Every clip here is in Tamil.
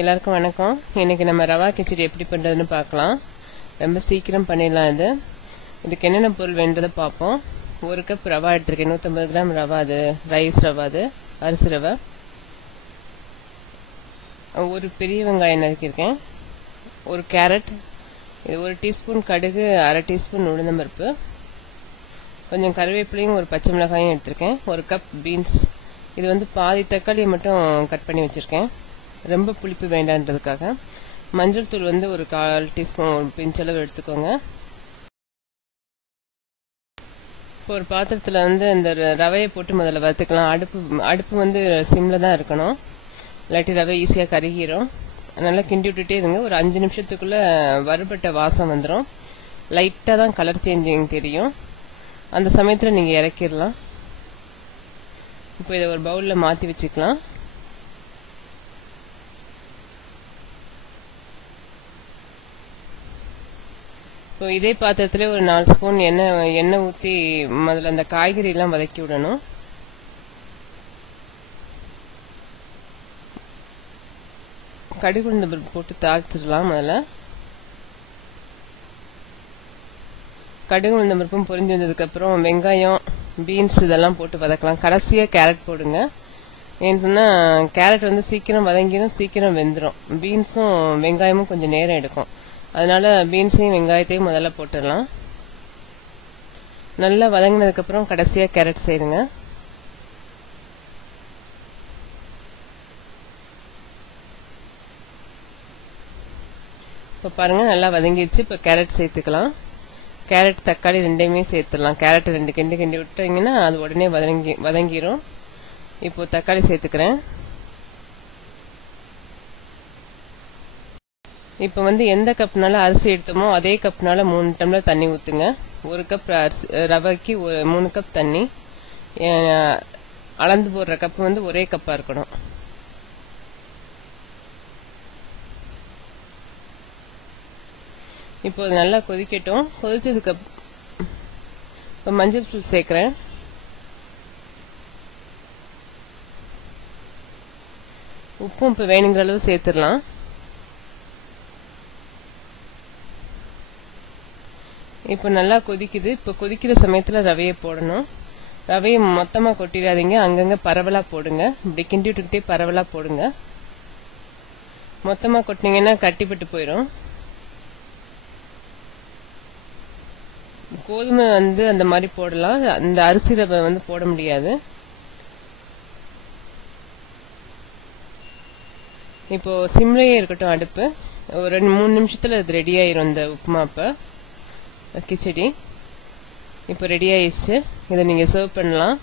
எல்லாருக்கும் வணக்கம். இன்னைக்கு நம்ம ரவா கிச்சடி எப்படி பண்ணுறதுன்னு பார்க்கலாம். ரொம்ப சீக்கிரம் பண்ணிடலாம். இதுக்கு என்னென்ன பொருள் வேண்டதை பார்ப்போம். 1 கப் ரவா எடுத்திருக்கேன். 150 கிராம் ரவா, அது ரைஸ் ரவா, அது அரிசி ரவை. ஒரு பெரிய வெங்காயம் நறுக்கியிருக்கேன். ஒரு கேரட், இது 1 டீஸ்பூன் கடுகு, 1/2 டீஸ்பூன் உளுந்தம்பருப்பு, கொஞ்சம் கருவேப்பிலையும் ஒரு பச்சை மிளகாயும் எடுத்திருக்கேன். 1 கப் பீன்ஸ், இது பாதி தக்காளியை மட்டும் கட் பண்ணி வச்சுருக்கேன், ரொம்ப புளிப்பு வேண்டான்றதுக்காக. மஞ்சள் தூள் ஒரு 1/4 டீஸ்பூன், ஒரு பிஞ்சளவு எடுத்துக்கோங்க. இப்போ ஒரு பாத்திரத்தில் இந்த ரவையை போட்டு முதல்ல வறுத்துக்கலாம். அடுப்பு சிம்மில் தான் இருக்கணும், இல்லாட்டி ரவை ஈஸியாக கருகிரும். நல்லா கிண்டி விட்டுட்டே இருங்க. ஒரு 5 நிமிஷத்துக்குள்ளே வறுபட்ட வாசம் வந்துடும். லைட்டாக தான் கலர் சேஞ்சிங் தெரியும். அந்த சமயத்தில் நீங்கள் இறக்கிடலாம். இப்போ இதை ஒரு பவுலில் மாற்றி வச்சுக்கலாம். இப்போ இதே பாத்திரத்தில் ஒரு 4 ஸ்பூன் எண்ணெய் ஊற்றி முதல்ல அந்த காய்கறியெல்லாம் வதக்கி விடணும். கடுகு உளுந்தம்பருப்பு போட்டு தாளிச்சிடலாம். முதல்ல கடுகு உளுந்தம்பருப்பும் பொரிஞ்சு வந்ததுக்கப்புறம் வெங்காயம், பீன்ஸ் இதெல்லாம் போட்டு வதக்கலாம். கடைசியாக கேரட் போடுங்க. ஏன்னு சொன்னால் கேரட் சீக்கிரம் வதங்கிடும், சீக்கிரம் வெந்துடும். பீன்ஸும் வெங்காயமும் கொஞ்சம் நேரம் எடுக்கும். அதனால பீன்ஸையும் வெங்காயத்தையும் முதல்ல போட்டுடலாம். நல்லா வதங்கினதுக்கப்புறம் கடைசியாக கேரட் சேருங்க. இப்போ பாருங்கள், நல்லா வதங்கிடுச்சு. இப்போ கேரட் சேர்த்துக்கலாம். கேரட் தக்காளி ரெண்டையுமே சேர்த்துடலாம். கேரட் 2 கிண்டி விட்டுறீங்கன்னா அது உடனே வதங்கிரும். இப்போ தக்காளி சேர்த்துக்கிறேன். இப்போ எந்த கப்னால அரிசி எடுத்தோமோ அதே கப்னால 3 டம்ளர் தண்ணி ஊற்றுங்க. 1 கப் ரவைக்கு 3 கப் தண்ணி. அளந்து போடுற கப்பு ஒரே கப்பாக இருக்கணும். இப்போ அது நல்லா கொதிக்கட்டும். கொதிச்சதுக்கு இப்போ மஞ்சள் தூள் சேர்க்குறேன். உப்பும் இப்போ வேணுங்கிற அளவு சேர்த்துடலாம். இப்போ நல்லா கொதிக்குது. இப்போ கொதிக்கிற சமயத்தில் ரவையை போடணும். ரவையை மொத்தமாக கொட்டிடாதீங்க, அங்கங்கே பரவலாக போடுங்க. இப்படி கிண்டி விட்டுக்கிட்டே பரவலாக போடுங்க. மொத்தமாக கொட்டினீங்கன்னா கட்டிப்பட்டு போயிடும். கோதுமை அந்த மாதிரி போடலாம், அந்த அரிசி ரவை போட முடியாது. இப்போ சிம்லையே இருக்கட்டும் அடுப்பு. ஒரு 2-3 நிமிஷத்தில் அது ரெடி ஆயிரும் இந்த உப்புமா. இப்போ கிச்சடி இப்போ ரெடி ஆயிடுச்சு. இதை நீங்கள் சர்வ் பண்ணலாம்.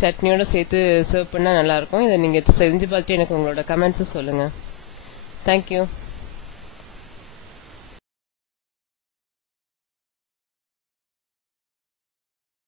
சட்னியோட சேர்த்து சர்வ் பண்ணால் நல்லாயிருக்கும். இதை நீங்கள் செஞ்சு பார்த்துட்டு எனக்கு உங்களோட கமெண்ட்ஸும் சொல்லுங்கள். தேங்க்யூ.